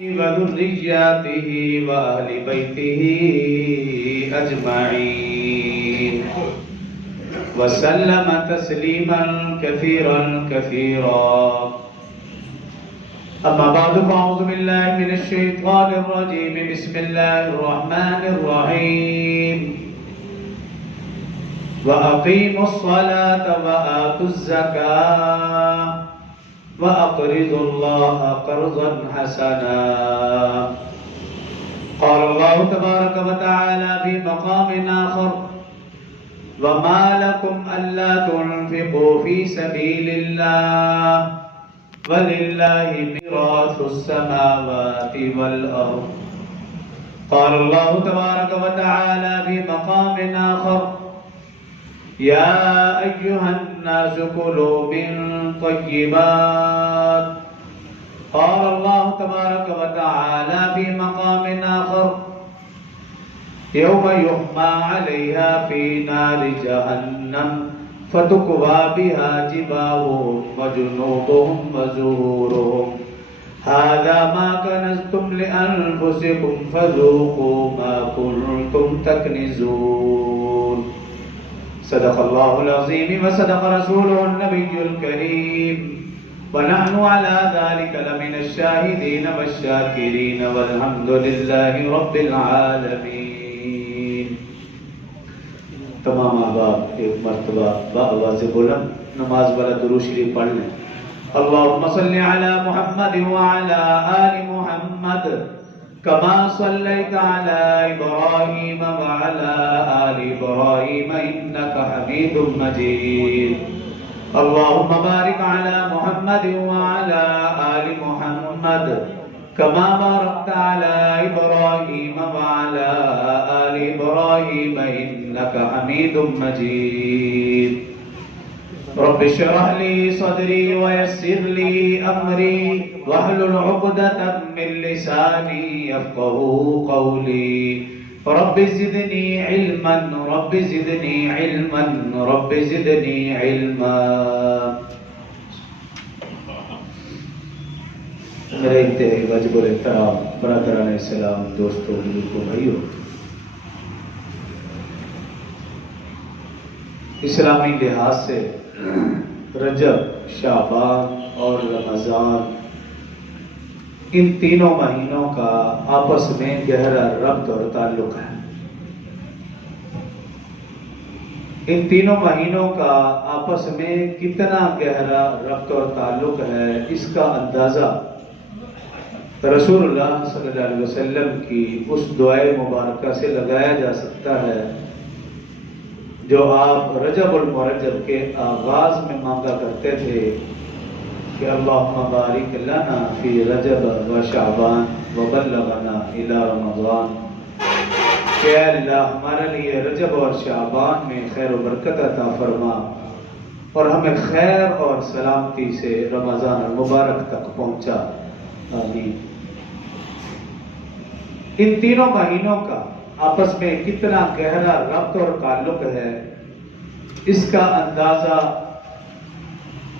وذرياته وأهل بيته أجمعين وسلم تسليما كثيرا كثيرا. أما بعد فأعوذ بالله من الشيطان الرجيم. بسم الله الرحمن الرحيم. وأقيموا الصلاة وآتوا الزكاة وأقرضوا الله قرضا حسنا. قال الله تبارك وتعالى في مقام آخر: وما لكم ألا تنفقوا في سبيل الله ولله ميراث السماوات والأرض. قال الله تبارك وتعالى في مقام آخر: يا أيها الناس كلوا من طيبات. قال الله تبارك وتعالى في مقام آخر: يوم يحمى عليها في نار جهنم فتكوى بها جباههم وجنوبهم وظهورهم هذا ما كنزتم لأنفسكم فذوقوا ما كنتم تكنزون. صدق الله العظيم وصدق رسوله النبي الكريم ونحن على ذلك لمن الشاهدين والشاكرين والحمد لله رب العالمین. تمام احباب ایک مرتبہ بآواز بلند نماز والا درود شریف پڑھ لیں. اللهم صل على محمد وعلى آل محمد كما صليت على إبراهيم وعلى آل إبراهيم إنك حميد مجيد. اللهم بارك على محمد وعلى آل محمد كما باركت على إبراهيم وعلى آل إبراهيم إنك حميد مجيد. رب اشرح لي صدري ويسر لي أمري واحلل عقدة من لساني يفقهوا قولي. رب زدني علما رب زدني علما رب زدني علما. میرے انتہائی واجب الاحترام برادران اسلام، دوستوں، بزرگوں، بھائیوں، اسلامی لحاظ سے رجب، شعبان اور رمضان ان تینوں مہینوں کا آپس میں گہرا ربط اور تعلق ہے. ان تینوں مہینوں کا آپس میں کتنا گہرا ربط اور تعلق ہے، اس کا اندازہ رسول اللہ صلی اللہ علیہ وسلم کی اس دعائے مبارکہ سے لگایا جا سکتا ہے جو آپ رجب المرجب کے آغاز میں مانگا کرتے تھے کہ اللہم بارک لنا فی رجب و شعبان و بلغنا الی رمضان. کہ اے اللہ ہمارے لیے رجب اور شعبان میں خیر و برکت عطا فرما اور ہمیں خیر اور سلامتی سے رمضان المبارک تک پہنچا. آمین. ان تینوں مہینوں کا آپس میں کتنا گہرا ربط اور تعلق ہے، اس کا اندازہ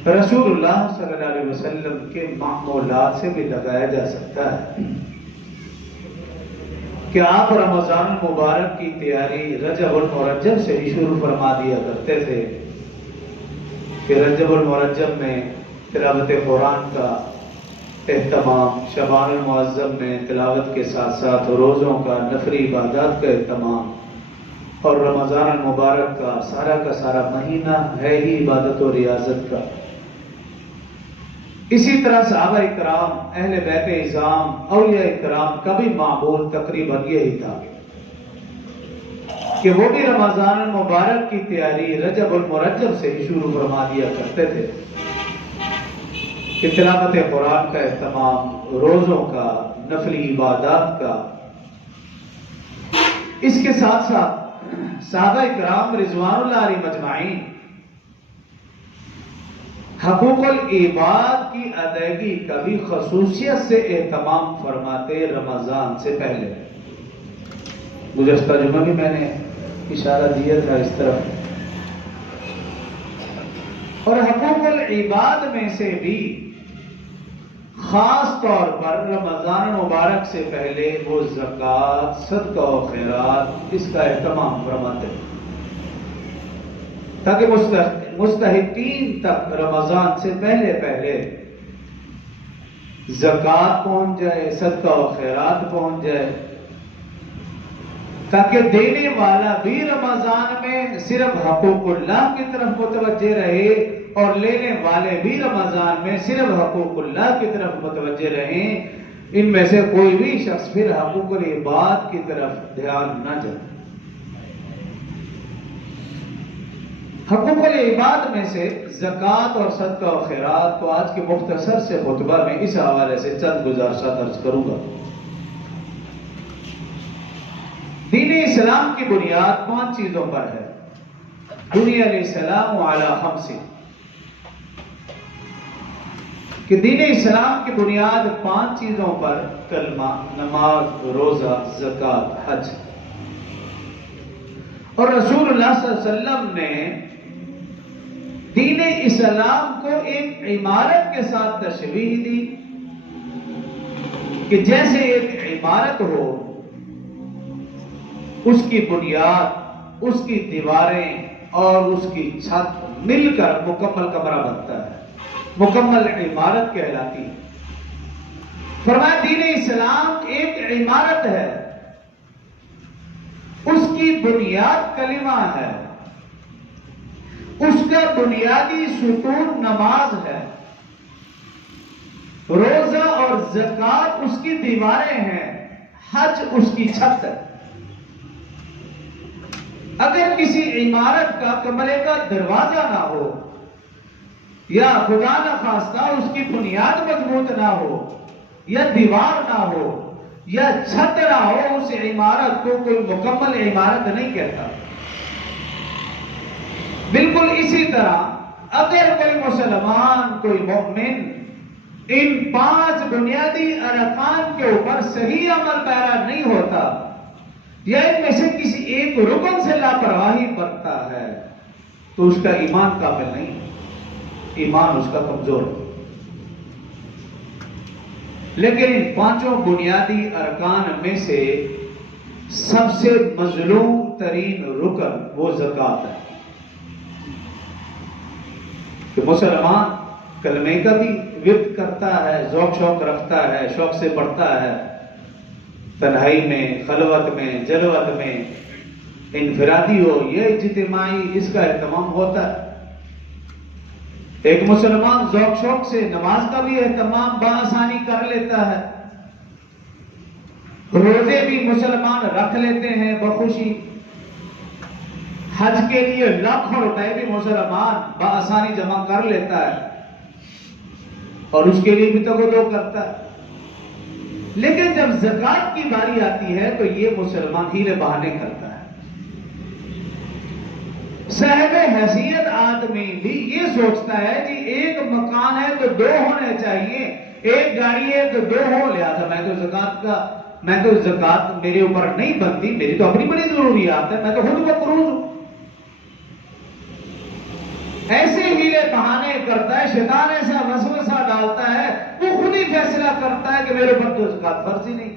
رسول اللہ صلی اللہ علیہ وسلم کے معمولات سے بھی لگایا جا سکتا ہے کہ آپ رمضان مبارک کی تیاری رجب المرجب سے ہی شروع فرما دیا کرتے تھے کہ رجب المرجب میں تلاوت قرآن کا اہتمام، شعبان المعظم میں تلاوت کے ساتھ ساتھ روزوں کا، نفلی عبادات کا اہتمام، اور رمضان المبارک کا سارا مہینہ ہے ہی عبادت و ریاضت کا. اسی طرح صحابہ اکرام، اہل بیت اعظام، اولیاء اکرام کا بھی معمول تقریباً یہی تھا کہ وہ بھی رمضان المبارک کی تیاری رجب المرجب سے ہی شروع فرما دیا کرتے تھے کہ تلاوت قرآن کا اہتمام، روزوں کا، نفلی عبادات کا. اس کے ساتھ ساتھ صحابہ اکرام رضوان اللہ علیہم مجمعین حقوق العباد کی ادائیگی کا بھی خصوصیت سے اہتمام فرماتے رمضان سے پہلے. گزشتہ جمعہ بھی میں نے اشارہ دیا تھا اس طرف. اور حقوق العباد میں سے بھی خاص طور پر رمضان مبارک سے پہلے وہ زکوٰۃ، صدقہ و خیرات، اس کا اہتمام فرماتے ہیں تاکہ مستحقین تک رمضان سے پہلے پہلے زکوٰۃ پہنچ جائے، صدقہ و خیرات پہنچ جائے، تاکہ دینے والا بھی رمضان میں صرف حقوق اللہ کی طرف متوجہ رہے اور لینے والے بھی رمضان میں صرف حقوق اللہ کی طرف متوجہ رہیں، ان میں سے کوئی بھی شخص پھر حقوق العباد کی طرف دھیان نہ جائے۔ حقوق العباد میں سے زکوٰۃ اور صدقہ و خیرات کو آج کے مختصر سے خطبہ میں اس حوالے سے چند گزارشات عرض کروں گا۔ دین اسلام کی بنیاد 5 چیزوں پر ہے۔ بنی الاسلام علی 5، کہ دین اسلام کی بنیاد 5 چیزوں پر کلمہ، نماز، روزہ، زکوٰۃ، حج۔ اور رسول اللہ صلی اللہ علیہ وسلم نے دین اسلام کو ایک عمارت کے ساتھ تشبیہ دی کہ جیسے ایک عمارت ہو، اس کی بنیاد، اس کی دیواریں اور اس کی چھت مل کر مکمل کمرہ بنتا ہے، مکمل عمارت کہلاتی ہے۔ فرمایا دین اسلام ایک عمارت ہے، اس کی بنیاد کلمہ ہے، اس کا بنیادی ستون نماز ہے، روزہ اور زکوٰۃ اس کی دیواریں ہیں، حج اس کی چھت ہے۔ اگر کسی عمارت کا کمرے کا دروازہ نہ ہو یا خدا نہ خواستہ اس کی بنیاد مضبوط نہ ہو یا دیوار نہ ہو یا چھت نہ ہو، اس عمارت کو کوئی مکمل عمارت نہیں کہتا۔ بالکل اسی طرح اگر کوئی مسلمان، کوئی مومن ان 5 بنیادی ارکان کے اوپر صحیح عمل پیرا نہیں ہوتا یا ان میں سے کسی ایک رکن سے لاپرواہی برتتا ہے تو اس کا ایمان کامل نہیں، ایمان اس کا کمزور ہے۔ لیکن ان 5 بنیادی ارکان میں سے سب سے مظلوم ترین رکن وہ زکوٰۃ ہے کہ مسلمان کلمے کا بھی ورد کرتا ہے، ذوق شوق رکھتا ہے، شوق سے پڑھتا ہے، تنہائی میں، خلوت میں، جلوت میں، انفرادی ہو یہ اجتماعی، اس کا اہتمام ہوتا ہے۔ ایک مسلمان ذوق شوق سے نماز کا بھی اہتمام بآسانی کر لیتا ہے، روزے بھی مسلمان رکھ لیتے ہیں بخوشی، حج کے لیے لاکھوں روپے بھی مسلمان بآسانی جمع کر لیتا ہے اور اس کے لیے بھی تگودو کرتا ہے۔ لیکن جب زکوٰۃ کی باری آتی ہے تو یہ مسلمان ہیلے بہانے کرتا ہے۔ صاحب حیثیت آدمی بھی یہ سوچتا ہے کہ ایک مکان ہے تو 2 ہونے چاہیے، ایک گاڑی ہے تو 2 ہو، لہذا میں تو زکوٰۃ میرے اوپر نہیں بنتی، میری تو اپنی بڑی ضروریات ہے، میں تو خود مقروض ہوں۔ ایسے ہیلے بہانے کرتا ہے، شیطان ایسا وسوسہ ڈالتا ہے، وہ خود ہی فیصلہ کرتا ہے کہ میرے اوپر تو زکوٰۃ فرض ہی نہیں،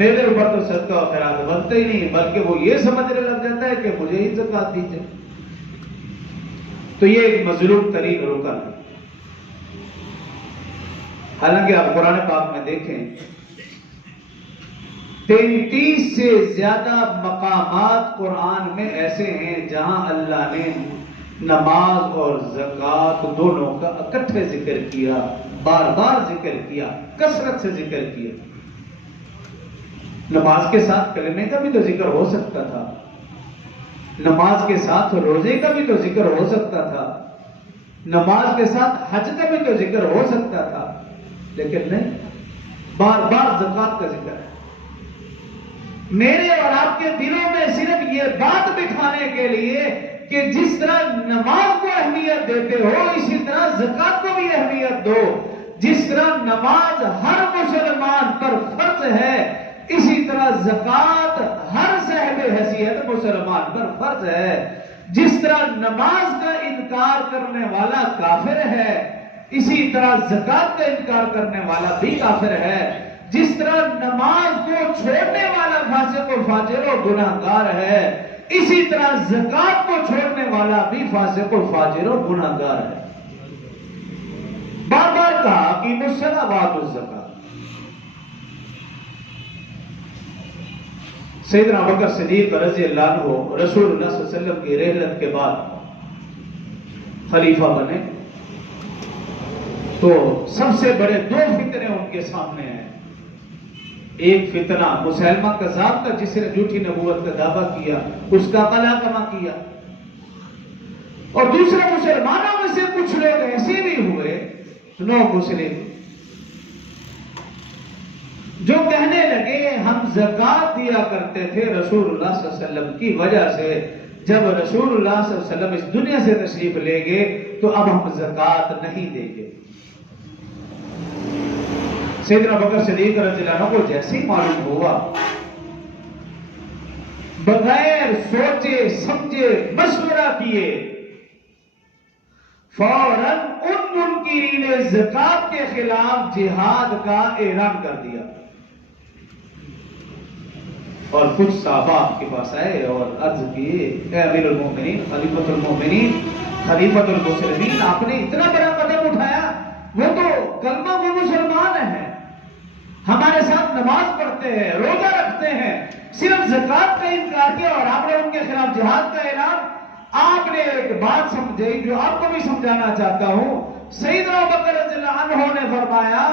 میرے اوپر تو صدقہ و خیرات بنتے ہی نہیں، بلکہ وہ یہ سمجھنے لگ جاتا ہے کہ مجھے ہی زکوٰۃ دیجیے۔ تو یہ ایک مظلوم ترین رکن ہے۔ حالانکہ آپ قرآن پاک میں دیکھیں 33 سے زیادہ مقامات قرآن میں ایسے ہیں جہاں اللہ نے نماز اور زکوٰۃ دونوں کا اکٹھے ذکر کیا، بار بار ذکر کیا، کثرت سے ذکر کیا۔ نماز کے ساتھ کلمے کا بھی تو ذکر ہو سکتا تھا، نماز کے ساتھ روزے کا بھی تو ذکر ہو سکتا تھا، نماز کے ساتھ حج کا بھی تو ذکر ہو سکتا تھا، لیکن نہیں، بار بار زکوٰۃ کا ذکر ہے۔ میرے اور آپ کے دلوں میں صرف یہ بات بٹھانے کے لیے کہ جس طرح نماز کو اہمیت دیتے ہو اسی طرح زکوٰۃ کو بھی اہمیت دو۔ جس طرح نماز ہر مسلمان پر فرض ہے اسی طرح زکوٰۃ ہر صاحب حیثیت مسلمان پر فرض ہے۔ جس طرح نماز کا انکار کرنے والا کافر ہے، اسی طرح زکات کا انکار کرنے والا بھی کافر ہے. جس طرح نماز کو چھوڑنے والا فاسق و فاجر و گناہگار ہے، اسی طرح زکات کو چھوڑنے والا بھی فاسق و فاجر و گناہگار ہے. بار بار کہا کہ الصلاۃ والزکات. سیدنا ابوبکر صدیق رضی اللہ عنہ رسول اللہ صلی اللہ علیہ وسلم کی رحلت کے بعد خلیفہ بنے تو سب سے بڑے دو فتنے ان کے سامنے ہیں. ایک فتنہ مسلمہ کذاب کا جس نے جھوٹی نبوت کا دعویٰ کیا، اس کا قلعہ کیا، اور دوسرا مسلمانوں میں سے کچھ لوگ ایسے بھی ہوئے نو مسلم جو کہنے لگے ہم زکات دیا کرتے تھے رسول اللہ صلی اللہ علیہ وسلم کی وجہ سے، جب رسول اللہ صلی اللہ علیہ وسلم اس دنیا سے تشریف لے گئے تو اب ہم زکات نہیں دیں گے. سیدنا ابوبکر صدیق رضی اللہ عنہ کو جیسے ہی معلوم ہوا، بغیر سوچے سمجھے مشورہ کیے فوراً ان منکرین زکات کے خلاف جہاد کا اعلان کر دیا. اور کچھ صحابہ آپ کے پاس آئے اور عرض کیے، اے امیر المومنین، خلیفۃ المومنین، خلیفۃ المسلمین، آپ نے اتنا بڑا قدم اٹھایا، وہ تو کلمہ وہ مسلمان ہیں، ہمارے ساتھ نماز پڑھتے ہیں، روزہ رکھتے ہیں، صرف زکات کا انکار کیا اور آپ نے ان کے خلاف جہاد کا اعلان. آپ نے ایک بات سمجھی جو آپ کو بھی سمجھانا چاہتا ہوں. سیدنا ابوبکر رضی اللہ عنہ نے فرمایا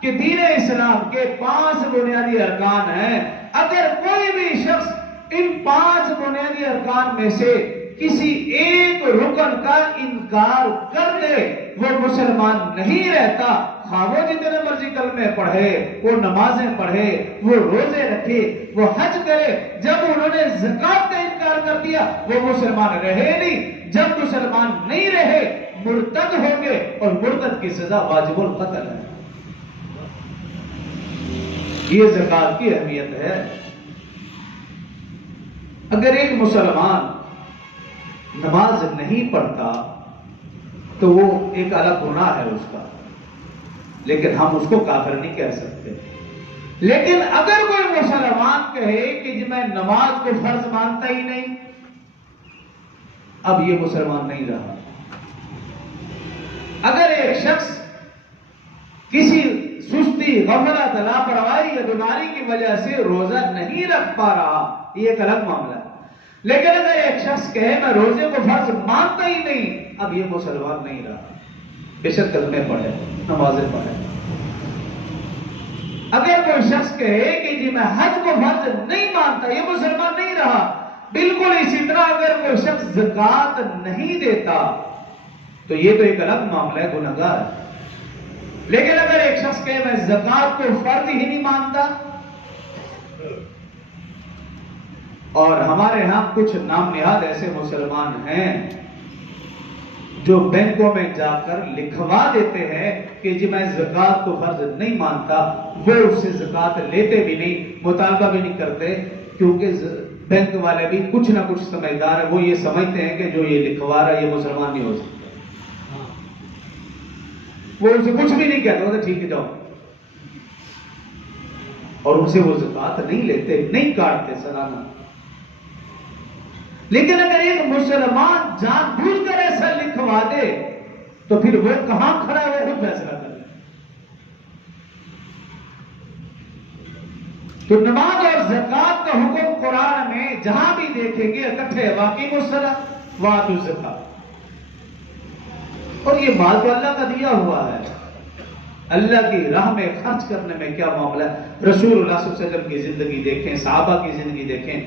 کہ دین اسلام کے 5 بنیادی ارکان ہیں. اگر کوئی بھی شخص ان 5 بنیادی ارکان میں سے کسی ایک رکن کا انکار کر دے وہ مسلمان نہیں رہتا. خواہ وہ جتنے مرضی کلمے پڑھے، وہ نمازیں پڑھے، وہ روزے رکھے، وہ حج کرے. جب انہوں نے زکات کا انکار کر دیا وہ مسلمان رہے نہیں. جب مسلمان نہیں رہے مرتد ہوں گے اور مرتد کی سزا واجب القتل ہے. یہ زکات کی اہمیت ہے. اگر ایک مسلمان نماز نہیں پڑھتا تو وہ ایک الگ گناہ ہے اس کا، لیکن ہم اس کو کافر نہیں کہہ سکتے. لیکن اگر کوئی مسلمان کہے کہ جی میں نماز کو فرض مانتا ہی نہیں، اب یہ مسلمان نہیں رہا. اگر ایک شخص کسی سستی، غفلت، لاپرواہی یا بیماری کی وجہ سے روزہ نہیں رکھ پا رہا، یہ ایک الگ معاملہ ہے. لیکن اگر ایک شخص کہے میں روزے کو فرض مانتا ہی نہیں، اب یہ مسلمان نہیں رہا، بے شک کلمے پڑھے، نمازیں پڑھے. اگر کوئی شخص کہے کہ جی میں حج کو فرض نہیں مانتا، یہ مسلمان نہیں رہا. بالکل اسی طرح اگر کوئی شخص زکات نہیں دیتا تو یہ تو ایک الگ معاملہ ہے، گنہگار ہے. لیکن اگر ایک شخص کہے میں زکات کو فرض ہی نہیں مانتا، اور ہمارے ہاں کچھ نام نہاد ایسے مسلمان ہیں جو بینکوں میں جا کر لکھوا دیتے ہیں کہ جی میں زکات کو فرض نہیں مانتا، وہ اس سے زکات لیتے بھی نہیں، مطالبہ بھی نہیں کرتے، کیونکہ بینک والے بھی کچھ نہ کچھ سمجھدار ہیں. وہ یہ سمجھتے ہیں کہ جو یہ لکھوا رہا ہے یہ مسلمان نہیں ہو سکتا. وہ ان سے کچھ بھی نہیں کہتے، وہ ٹھیک ہے جاؤ، اور ان سے وہ زکات نہیں لیتے، نہیں کاٹتے سالانہ. لیکن اگر ایک مسلمان جان بوجھ کر ایسا لکھوا دے تو پھر وہ کہاں کھڑا ہے، وہ خود فیصلہ کر لے. تو نماز اور زکات کا حکم قرآن میں جہاں بھی دیکھیں گے اکٹھے، واقعی الصلاۃ وآتوا الزکاۃ. اور یہ مال تو اللہ کا دیا ہوا ہے. اللہ کی راہ میں خرچ کرنے میں کیا معاملہ ہے. رسول اللہ صلی اللہ علیہ وسلم کی زندگی دیکھیں، صحابہ کی زندگی دیکھیں.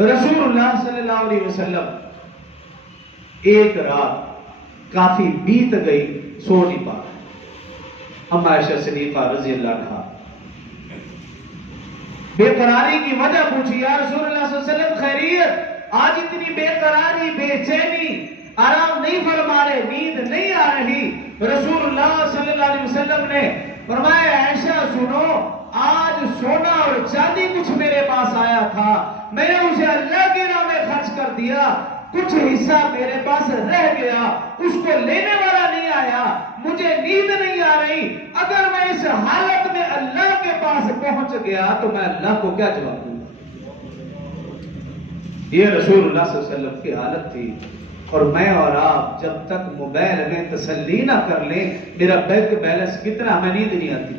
رسول اللہ صلی اللہ علیہ وسلم ایک رات کافی بیت گئی، سو نہیں پا. اما عائشہ صدیقہ رضی اللہ عنہا بے قراری کی وجہ پوچھی، یا رسول اللہ صلی اللہ علیہ وسلم خیریت؟ آج اتنی بے قراری، بے چینی، آرام نہیں فرما رہے، نیند نہیں آ رہی. رسول اللہ صلی اللہ علیہ وسلم نے فرمایا عائشہ سنو، آج سونا اور چاندی کچھ میرے پاس آیا تھا، میں نے اسے اللہ کی راہ میں خرچ کر دیا. کچھ حصہ میرے پاس رہ گیا، اس کو لینے والا نہیں آیا، مجھے نیند نہیں آ رہی، اگر میں اس حالت میں اللہ کے پاس پہنچ گیا تو میں اللہ کو کیا جواب دوں؟ یہ رسول اللہ صلی اللہ علیہ وسلم کی حالت تھی۔ اور میں اور آپ جب تک موبائل میں تسلی نہ کر لیں میرا بینک بیلنس کتنا، ہمیں نیند نہیں آتی،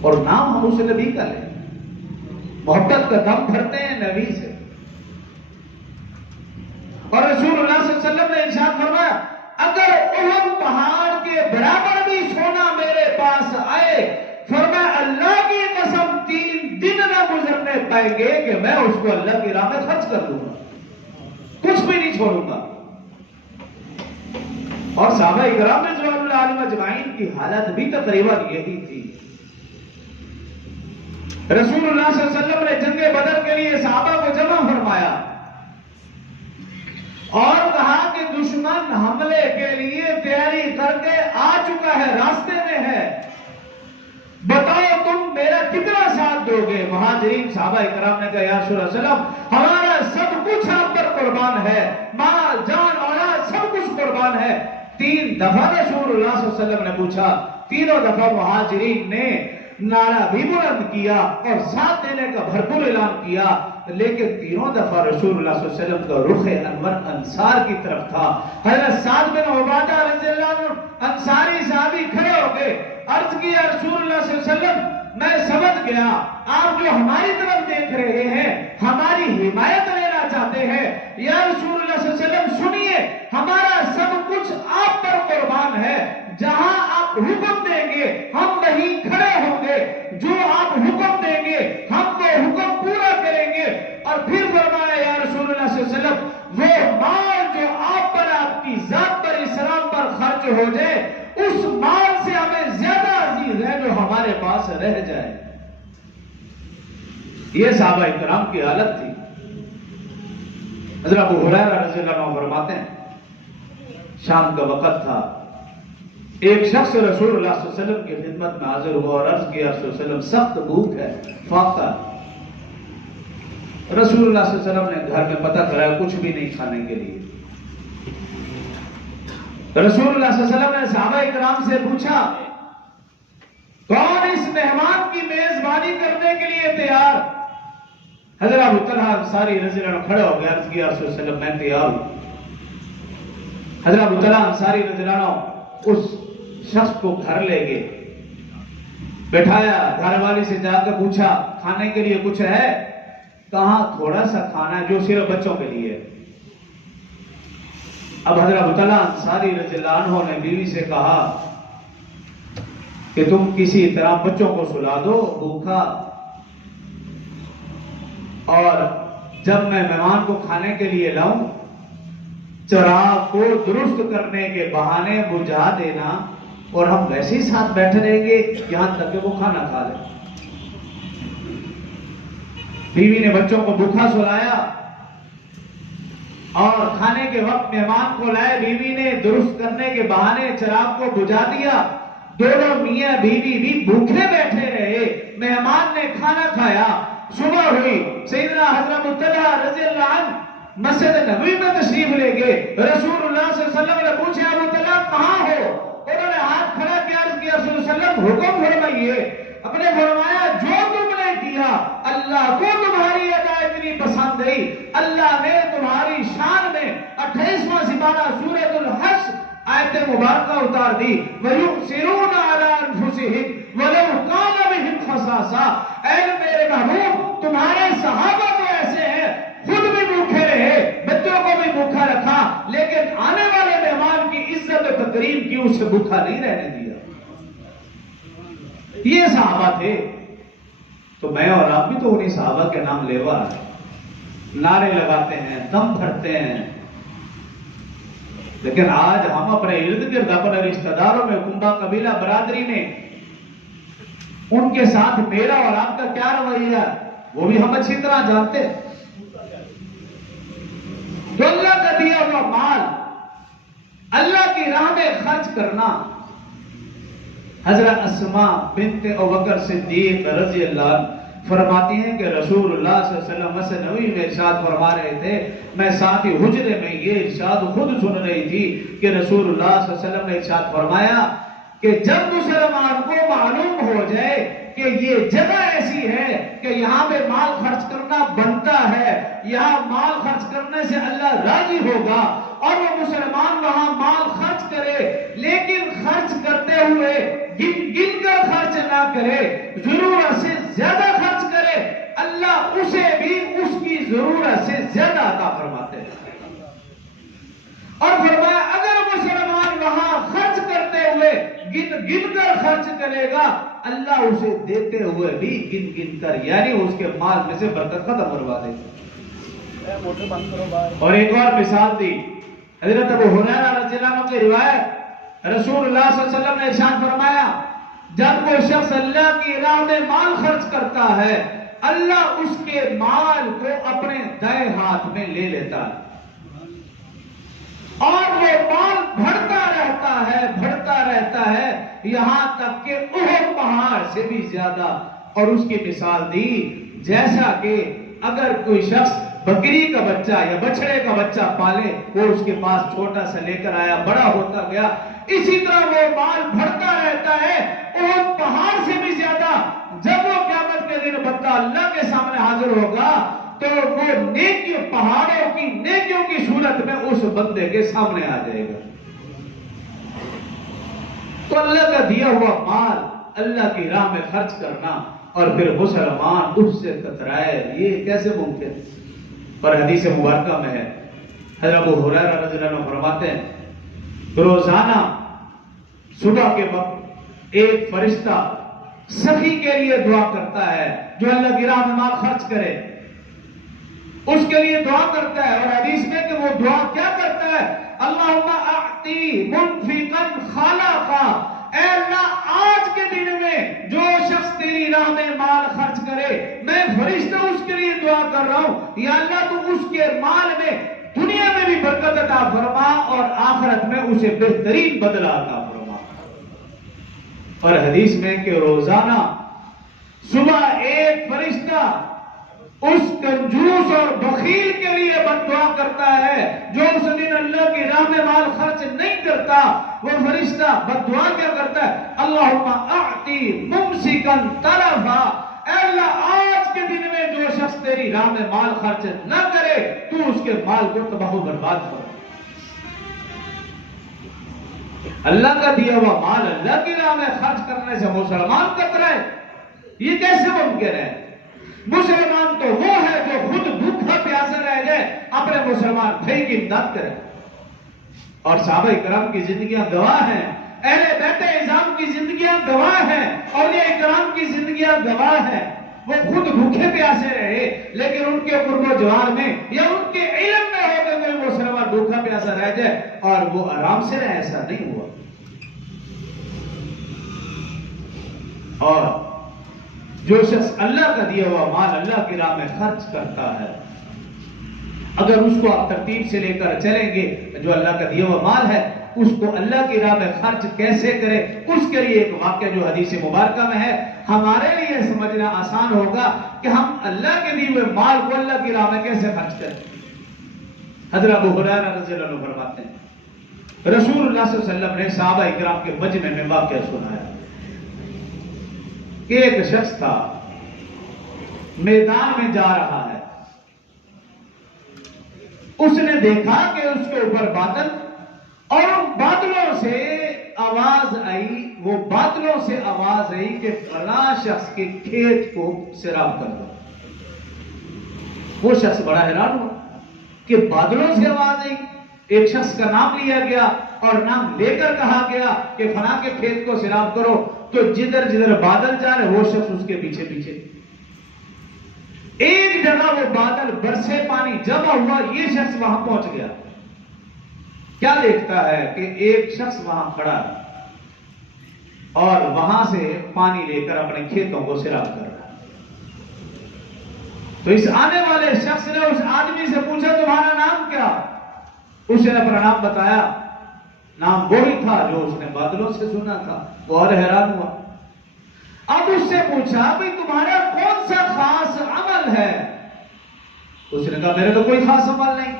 اور نام ہم اسے نبی کا لیں، محبت کا دم بھرتے ہیں نبی سے۔ اور رسول اللہ صلی اللہ علیہ وسلم نے ارشاد فرمایا اگر احد پہاڑ کے برابر بھی سونا میرے پاس آئے، فرمایا اللہ کی قسم 3 دن نہ گزرنے پائیں گے کہ میں اس کو اللہ کی راہ میں خرچ کر دوں گا، کچھ بھی نہیں چھوڑوں گا۔ اور صحابہ اکرام رضوان اللہ علیہم اجمعین کی حالت بھی تقریباً یہی تھی۔ رسول اللہ صلی اللہ علیہ وسلم نے جنگ بدر کے لیے صحابہ کو جمع فرمایا اور کہا کہ دشمن حملے کے لیے تیاری کر کے آ چکا ہے، راستے میں ہے، بتاؤ تم میرا کتنا ساتھ دو گے؟ مہاجرین صحابہ کرام نے کہا یا رسول اللہ صلی اللہ علیہ وسلم ہمارا سب کچھ آپ پر قربان ہے، مال جان اولاد سب کچھ قربان ہے۔ 3 دفعہ رسول اللہ صلی اللہ علیہ وسلم نے پوچھا، تینوں دفعہ مہاجرین نے نعرہ بھی بلند کیا اور ساتھ دینے کا بھرپور اعلان کیا، لیکن تینوں دفعہ رسول اللہ صلی اللہ علیہ وسلم کا رخ انور انصار کی طرف تھا۔ حضرت سعد بن عبادہ رضی اللہ عنہ انصاری صحابی کھڑے ہو گئے، عرض کیا رسول اللہ صلی اللہ علیہ وسلم میں سمجھ گیا آپ جو ہماری طرف دیکھ رہے ہیں ہماری حمایت لینا چاہتے ہیں، یا رسول اللہ صلی اللہ علیہ وسلم سنیے ہمارا سب کچھ آپ پر قربان ہے، جہاں آپ حکم دیں گے ہم وہیں کھڑے ہوں گے، جو آپ حکم دیں گے ہم وہ حکم پورا کریں گے۔ اور پھر فرمایا یا رسول اللہ صلی اللہ علیہ وسلم وہ مال جو آپ پر آپ کی ذات پر اسلام پر خرچ ہو جائے اس مال سے ہمیں زیادہ عزیز ہے جو ہمارے پاس رہ جائے۔ یہ صحابہ اکرام کی حالت تھی۔ حضرت ابو ہریرہ رضی اللہ عنہ فرماتے ہیں شام کا وقت تھا، ایک شخص رسول اللہ صلی اللہ علیہ وسلم کی خدمت میں حاضر ہوا اور عرض کیا رسول اللہ علیہ وسلم سخت بھوک ہے، فاقہ۔ رسول اللہ صلی اللہ علیہ وسلم نے گھر میں پتہ کرایا کچھ بھی نہیں کھانے کے لیے۔ رسول اللہ صلی اللہ علیہ وسلم نے صحابہ کرام سے پوچھا کون اس مہمان کی میزبانی کرنے کے لیے تیار؟ حضرت ابو طلحہ انصاری رضی اللہ عنہ کھڑے ہو گئے، عرض کیا رسول اللہ علیہ وسلم میں تیار ہوں۔ حضرت ابو طلحہ انصاری رضی اللہ عنہ اس شخص کو گھر لے گئے، بٹھایا، گھر والی سے جا کر پوچھا کھانے کے لیے کچھ ہے؟ کہاں تھوڑا سا کھانا ہے جو صرف بچوں کے لیے۔ اب حضرت ابو طلحہ انصاری رضی اللہ عنہ نے بیوی سے کہا کہ تم کسی طرح بچوں کو سلا دو بھوکا، اور جب میں مہمان کو کھانے کے لیے لاؤں چراغ کو درست کرنے کے بہانے بجھا دینا اور ہم ویسے ہی ساتھ بیٹھے رہیں گے یہاں تک کہ وہ کھانا کھا لیں۔ بیوی نے بچوں کو بھوکا سلایا اور کھانے کے وقت مہمان کو لائے، بیوی نے درست کرنے کے بہانے چراغ کو بجھا دیا، دونوں میاں بیوی بھی بھوکے بیٹھے رہے، مہمان نے کھانا کھایا، صبح ہوئی، سیدنا حضرت ابو طلحہ رضی اللہ عنہ مسجد نبوی میں تشریف لے گئے۔ رسول اللہ صلی اللہ علیہ وسلم نے پوچھا ابو طلحہ کہاں ہو؟ انہوں نے ہاتھ کھڑا کیا، عرض کیا رسول اللہ صلی اللہ علیہ وسلم حکم فرمائیے۔ اپنے فرمایا جو تم نے کیا اللہ کو تمہاری ادا اتنی پسند آئی، اللہ نے تمہاری شان میں 28واں سپارہ سورۃ الحشر آیت مبارکہ اتار دی، وَيُؤْثِرُونَ عَلَىٰ أَنفُسِهِمْ وَلَوْ كَانَ بِهِمْ خَصَاصَةٌ۔ اے میرے محبوب تمہارے صحابہ تو ایسے ہیں، خود بھی بھوکے رہے، بچوں کو بھی بھوکا رکھا، لیکن آنے والے مہمان کی عزت و تکریم کی اسے بھوکا نہیں رہنے دیا۔ یہ صحابہ تھے، تو میں اور آپ بھی تو انہیں صحابہ کے نام لیوا ہیں، نعرے لگاتے ہیں، دم بھرتے ہیں، لیکن آج ہم اپنے ارد گرد اپنے رشتہ داروں میں کنبہ قبیلہ برادری میں ان کے ساتھ میرا اور آپ کا کیا رویہ ہے وہ بھی ہم اچھی طرح جانتے ہیں۔ تو اللہ کا دیا ہوا مال اللہ کی راہ میں خرچ کرنا، حضرت اسماء بنت ابوبکر صدیق رضی اللہ عنہ فرماتی ہیں کہ رسول اللہ صلی اللہ علیہ وسلم مسجد نبوی میں ارشاد فرما رہے تھے، میں ساتھ ہی حجرے میں یہ ارشاد خود سن رہی تھی کہ رسول اللہ صلی اللہ علیہ وسلم نے ارشاد فرمایا کہ جب مسلمان کو معلوم ہو جائے کہ یہ جگہ ایسی ہے کہ یہاں پہ مال خرچ کرنا بنتا ہے، یہاں مال خرچ کرنے سے اللہ راضی ہوگا، اور وہ مسلمان وہاں مال خرچ کرے، لیکن خرچ کرتے ہوئے گن کر خرچ نہ کرے، ضرورت سے زیادہ خرچ کرے، اللہ اسے بھی اس کی ضرورت سے زیادہ عطا فرماتے ہیں۔ اور فرمایا اگر مسلمان وہاں خرچ کرتے ہوئے گن کر خرچ کرے گا، اللہ اسے دیتے ہوئے بھی گن کر، یعنی اس کے مال میں سے برکت ختم کروا دے گا۔ اور ایک اور مثال دی حضرت ابو ہریرہ رضی اللہ عنہ کی روایت، رسول اللہ صلی اللہ علیہ وسلم نے ارشاد فرمایا جب کوئی شخص اللہ کی راہ میں مال خرچ کرتا ہے، اللہ اس کے مال کو اپنے دائیں ہاتھ میں لے لیتا ہے، اور وہ مال بڑھتا رہتا ہے یہاں تک کہ احد پہاڑ سے بھی زیادہ۔ اور اس کی مثال دی جیسا کہ اگر کوئی شخص بکری کا بچہ یا بچڑے کا بچہ پالے، وہ اس کے پاس چھوٹا سا لے کر آیا، بڑا ہوتا گیا، اسی طرح وہ مال بڑھتا رہتا ہے احد پہاڑ سے بھی زیادہ۔ جب وہ قیامت کے دن بندہ اللہ کے سامنے حاضر ہوگا تو وہ نیکیوں، پہاڑوں کی نیکیوں کی صورت میں اس بندے کے سامنے آ جائے گا۔ تو اللہ کا دیا ہوا مال اللہ کی راہ میں خرچ کرنا اور پھر مسلمان اس سے کترائے، یہ کیسے ممکن؟ پر حدیث مبارکہ میں ہے، حضرت ابو ہریرہ رضی اللہ عنہ فرماتے ہیں روزانہ صبح کے وقت ایک فرشتہ سخی کے لیے دعا کرتا ہے جو اللہ کی راہ میں مال خرچ کرے، اس کے لیے دعا کرتا ہے۔ اور حدیث میں کہ وہ دعا کیا کرتا ہے؟ اللہم اعطی منفقا خلقا، اے اللہ آج کے دن میں جو شخص تیری راہ میں مال خرچ کرے، میں فرشتہ اس کے لیے دعا کر رہا ہوں، یا اللہ تو اس کے مال میں دنیا میں بھی برکت عطا فرما اور آخرت میں اسے بہترین بدلہ عطا فرما۔ اور حدیث میں کہ روزانہ صبح ایک فرشتہ اس کنجوس اور بخیل کے لیے بد دعا کرتا ہے جو اس دن اللہ کی راہ میں مال خرچ نہیں کرتا۔ وہ فرشتہ بد دعا کیا کرتا ہے؟ اللہم اعطی ممسکا تلفا، اے اللہ آج کے دن میں جو شخص تیری راہ میں مال خرچ نہ کرے تو اس کے مال کو تباہ و برباد کر۔ اللہ کا دیا ہوا مال اللہ کی راہ میں خرچ کرنے سے مسلمان کترائے، یہ کیسے ممکن ہے؟ مسلمان تو وہ ہے جو خود بھوکا پیاسا رہ جائے، اپنے مسلمان بھائی کی امداد کرے۔ اور صحابہ کرام کی زندگیاں گواہ ہیں، اہل بیت اعظام کی زندگیاں گواہ ہیں، اولیاء کرام کی زندگیاں گواہ ہیں۔ وہ خود بھوکے پیاسے رہے لیکن ان کے قرب و جوار میں یا ان کے علم میں ہوتے ہوئے مسلمان بھوکا پیاسا رہ جائے اور وہ آرام سے رہے، ایسا نہیں ہوا۔ اور جو شخص اللہ کا دیا ہوا مال اللہ کی راہ میں خرچ کرتا ہے، اگر اس کو آپ ترتیب سے لے کر چلیں گے، جو اللہ کا دیا ہوا مال ہے اس کو اللہ کی راہ میں خرچ کیسے کرے، اس کے لیے ایک واقعہ جو حدیث مبارکہ میں ہے ہمارے لیے سمجھنا آسان ہوگا کہ ہم اللہ کے دیے ہوئے مال کو اللہ کی راہ میں کیسے خرچ کریں۔ حضرت ابو ہریرہ رضی اللہ عنہ فرماتے ہیں رسول اللہ صلی اللہ علیہ وسلم نے صحابہ اکرام کے مجمع میں واقعہ سنایا کہ ایک شخص تھا، میدان میں جا رہا ہے، اس نے دیکھا کہ اس کے اوپر بادل، اور ان بادلوں سے آواز آئی، وہ بادلوں سے آواز آئی کہ فلاں شخص کے کھیت کو سیراب کر دو۔ وہ شخص بڑا حیران ہوا کہ بادلوں سے آواز آئی، ایک شخص کا نام لیا گیا اور نام لے کر کہا گیا کہ فلاں کے کھیت کو سیراب کرو، تو جدھر جدھر بادل جا رہے وہ شخص اس کے پیچھے پیچھے۔ ایک جگہ وہ بادل برسے پانی جمع ہوا، یہ شخص وہاں پہنچ گیا، کیا دیکھتا ہے کہ ایک شخص وہاں کھڑا ہے اور وہاں سے پانی لے کر اپنے کھیتوں کو سیراب کر رہا ہے۔ تو اس آنے والے شخص نے اس آدمی سے پوچھا تمہارا نام کیا؟ اس نے اپنا نام بتایا، نام وہی تھا جو اس نے بادلوں سے سنا تھا۔ وہ اور حیران ہوا، اب اس سے پوچھا بھئی تمہارا کون سا خاص عمل ہے؟ اس نے کہا میرا تو کوئی خاص عمل نہیں۔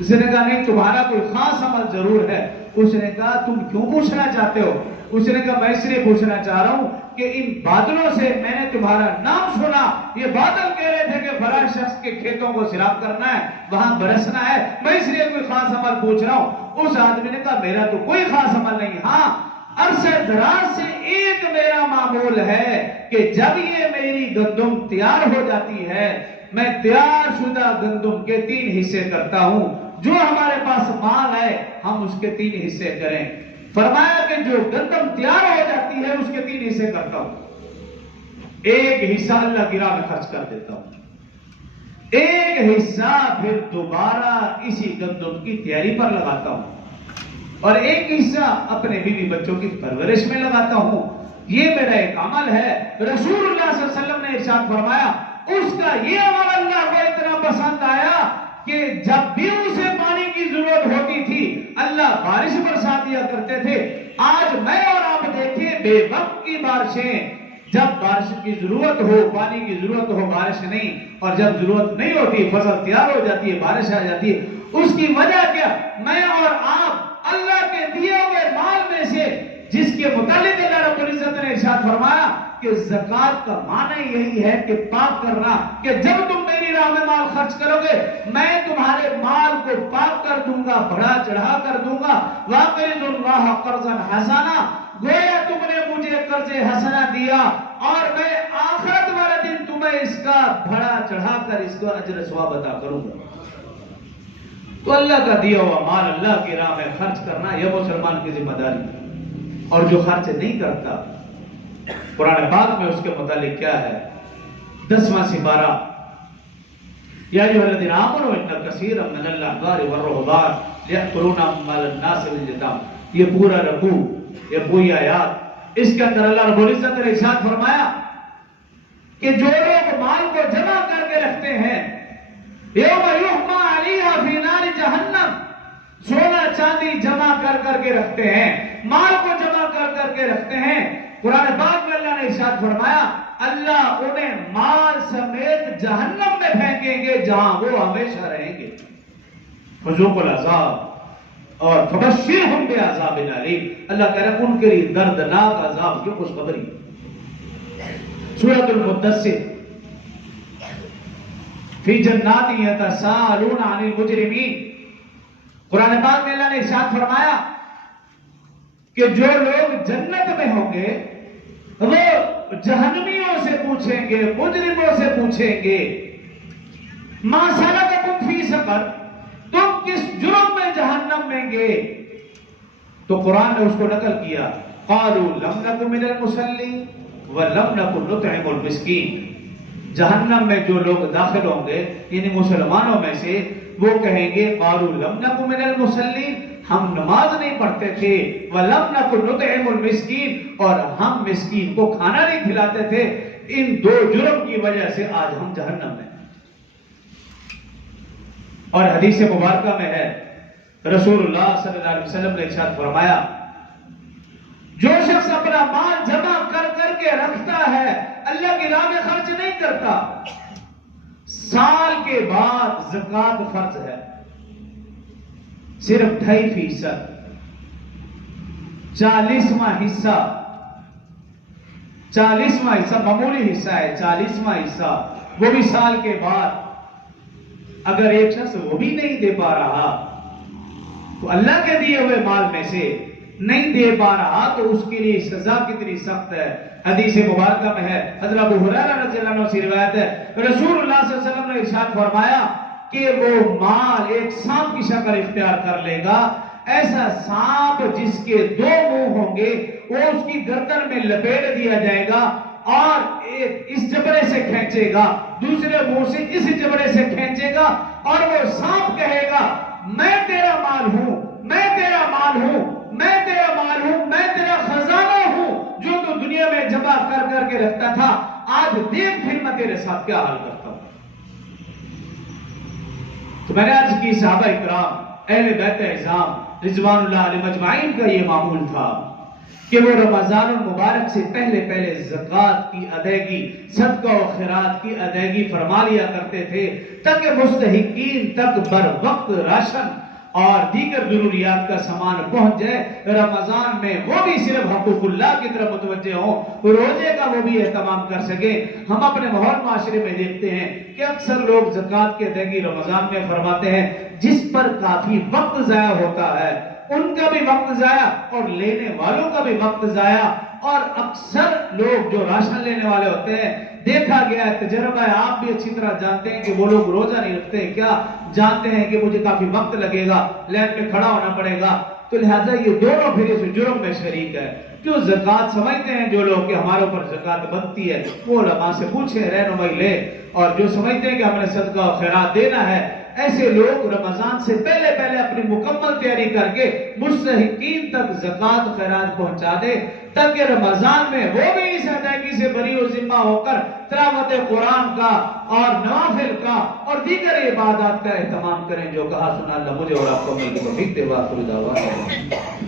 اس نے کہا نہیں تمہارا کوئی خاص عمل ضرور ہے۔ اس نے کہا تم کیوں پوچھنا چاہتے ہو؟ اس نے کہا میں اس لیے پوچھنا چاہ رہا ہوں کہ ان بادلوں سے میں نے تمہارا نام سنا، یہ بادل کہہ رہے تھے کہ فلاں شخص کے کھیتوں کو سیراب کرنا ہے، وہاں برسنا ہے، میں اس لیے کوئی خاص عمل پوچھ رہا ہوں۔ اس آدمی نے کہا میرا تو کوئی خاص عمل نہیں، ہاں عرصہ دراز سے ایک میرا معمول ہے کہ جب یہ میری گندم تیار ہو جاتی ہے میں تیار شدہ گندم کے 3 حصے کرتا ہوں، جو ہمارے پاس مال ہے ہم اس کے 3 حصے کریں۔ فرمایا کہ جو گندم تیار ہو جاتی ہے اس کے 3 حصے کرتا ہوں، ایک حصہ اللہ کی راہ میں خرچ کر دیتا ہوں، ایک حصہ پھر دوبارہ اسی گندم کی تیاری پر لگاتا ہوں، اور ایک حصہ اپنے بیوی بچوں کی پرورش میں لگاتا ہوں۔ یہ میرا ایک عمل ہے۔ رسول اللہ صلی اللہ علیہ وسلم نے ارشاد فرمایا اس کا یہ عمل اللہ کو اتنا پسند آیا کہ جب بھی اسے پانی کی ضرورت ہوتی تھی اللہ بارش برسا دیا کرتے تھے۔ آج میں اور آپ دیکھیں بے وقت کی بارشیں، جب بارش کی ضرورت ہو پانی کی ضرورت ہو بارش نہیں، اور جب ضرورت نہیں ہوتی فصل تیار ہو جاتی ہے بارش آ جاتی ہے۔ اس کی وجہ کیا؟ میں اور آپ اللہ کے دیے ہوئے مال میں سے جس کے متعلق اللہ رب العزت نے ارشاد فرمایا کہ زکوٰۃ کا معنی یہی ہے کہ پاک کرنا، کہ جب تم میری راہ میں مال خرچ کرو گے میں تمہارے مال کو پاک کر دوں گا، بڑھا چڑھا کر دوں گا۔ وَأَقْرِضُوا اللَّهَ قَرْضًا حَسَنًا، گویا تم نے مجھے قرض حسنہ دیا اور میں آخرت والے دن تمہیں اس کا بڑھا چڑھا کر اس کو اجر ثواب عطا کروں گا۔ تو اللہ کا دیا ہوا مال اللہ کی راہ میں خرچ کرنا یہ مسلمان کی ذمہ داری ہے، اور جو خرچ نہیں کرتا قرآن پاک میں اس کے متعلق کیا ہے؟ 10واں سپارہ یا ایھا الذین آمنوا ان کثیرا من الاحبار والرہبان یأکلون اموال الناس بالإثم، یہ پورا رکوع، یہ پوری آیات، اس کے اندر اللہ رب العزت نے ارشاد فرمایا کہ جو لوگ مال کو جمع کر کے رکھتے ہیں یوم یحمى علیہا فی نار جہنم، سونا چاندی جمع کر کر کے رکھتے ہیں، مال کو جمع کر کر کے رکھتے ہیں، قرآن پاک میں اللہ نے ارشاد فرمایا اللہ انہیں مال سمیت جہنم میں پھینکیں گے جہاں وہ ہمیشہ رہیں گے۔ فذوقوا العذاب اور فبشرہم بعذاب الیم، اللہ کہہ رہا ہے ان کے لیے دردناک عذاب کی خوشخبری۔ سورۃ المدثر فی جنات یتساءلون عن المجرمین، قرآن پاک میں اللہ نے ارشاد فرمایا کہ جو لوگ جنت میں ہوں گے وہ جہنمیوں سے پوچھیں گے، مجرموں سے پوچھیں گے ما سلککم فی سقر، تم کس جرم میں جہنم میں گئے؟ تو قرآن نے اس کو نقل کیا قالوا لم نک من المصلین ولم نک نطعم المسکین، جہنم میں جو لوگ داخل ہوں گے یعنی مسلمانوں میں سے وہ کہیں گے قالوا لم نک من المصلین، ہم نماز نہیں پڑھتے تھے، وَلَمْ نَكُنْ نُطْعِمُ الْمِسْكِينَ، اور ہم مسکین کو کھانا نہیں کھلاتے تھے۔ ان 2 جرم کی وجہ سے آج ہم جہنم میں۔ اور حدیث مبارکہ میں ہے رسول اللہ صلی اللہ علیہ وسلم نے ارشاد فرمایا جو شخص اپنا مال جمع کر کر کے رکھتا ہے اللہ کی راہ میں خرچ نہیں کرتا، سال کے بعد زکوٰۃ فرض ہے صرف 2.5%، 40واں حصہ 40واں حصہ معمولی حصہ ہے، 40واں حصہ وہ بھی سال کے بعد اگر ایک شخص وہ بھی نہیں دے پا رہا تو اللہ کے دیے ہوئے مال میں سے نہیں دے پا رہا تو اس کے لیے سزا کتنی سخت ہے۔ حدیث مبارکہ میں ہے، حضرت ابو ہریرہ رضی اللہ عنہ سے روایت ہے، رسول اللہ صلی اللہ علیہ وسلم نے ارشاد فرمایا کہ وہ مال ایک سانپ کی شکل اختیار کر لے گا، ایسا سانپ جس کے 2 منہ ہوں گے، وہ اس کی گردن میں لپیٹ دیا جائے گا اور ایک اس جبڑے سے کھینچے گا، دوسرے منہ سے اس جبڑے سے کھینچے گا، اور وہ سانپ کہے گا میں تیرا مال ہوں، میں تیرا مال ہوں، میں تیرا مال ہوں، میں تیرا خزانہ ہوں جو تو دنیا میں جمع کر کر کے رکھتا تھا، آج دیکھ پھر میں تیرے ساتھ کیا حال کرتا ہوں۔ تو میں نے آج کی صحابہ اکرام اہل بیت اعظام رضوان اللہ علیہ مجمعین کا یہ معمول تھا کہ وہ رمضان المبارک سے پہلے پہلے زکوٰۃ کی ادائیگی، صدقہ و خیرات کی ادائیگی فرما لیا کرتے تھے تاکہ مستحقین تک بر وقت راشن اور دیگر ضروریات کا سامان پہنچ جائے۔ رمضان میں وہ بھی صرف حقوق اللہ کی طرف متوجہ ہوں، روزے کا وہ بھی اہتمام کر سکیں۔ ہم اپنے ماحول معاشرے میں دیکھتے ہیں کہ اکثر لوگ زکوٰۃ کی ادائیگی رمضان میں فرماتے ہیں، جس پر کافی وقت ضائع ہوتا ہے، ان کا بھی وقت ضائع اور لینے والوں کا بھی وقت ضائع۔ اور اکثر لوگ جو راشن لینے والے ہوتے ہیں، دیکھا گیا ہے، تجربہ ہے، آپ بھی اچھی طرح جانتے ہیں کہ وہ لوگ روزہ نہیں رکھتے ہیں، کیا جانتے ہیں کہ مجھے کافی وقت لگے گا، لائن پہ کھڑا ہونا پڑے گا، تو لہٰذا یہ دونوں پھر اس جرم میں شریک ہے۔ جو زکوٰۃ سمجھتے ہیں جو لوگ کہ ہمارے اوپر زکوٰۃ بنتی ہے، وہ علماء سے پوچھیں، رہنمائی لے، اور جو سمجھتے ہیں کہ ہم نے صدقہ و خیرات دینا ہے، ایسے لوگ رمضان سے پہلے پہلے اپنی مکمل تیاری کر کے مستحقین تک زکوٰۃ خیرات پہنچا دے، تاکہ رمضان میں وہ بھی اس ادائیگی سے بری و ذمہ ہو کر تلاوت قرآن کا اور نوافل کا اور دیگر عبادات کا اہتمام کریں۔ جو کہا سنا اللہ مجھے اور آپ کو مل کے توفیق دے۔ وآخر دعوانا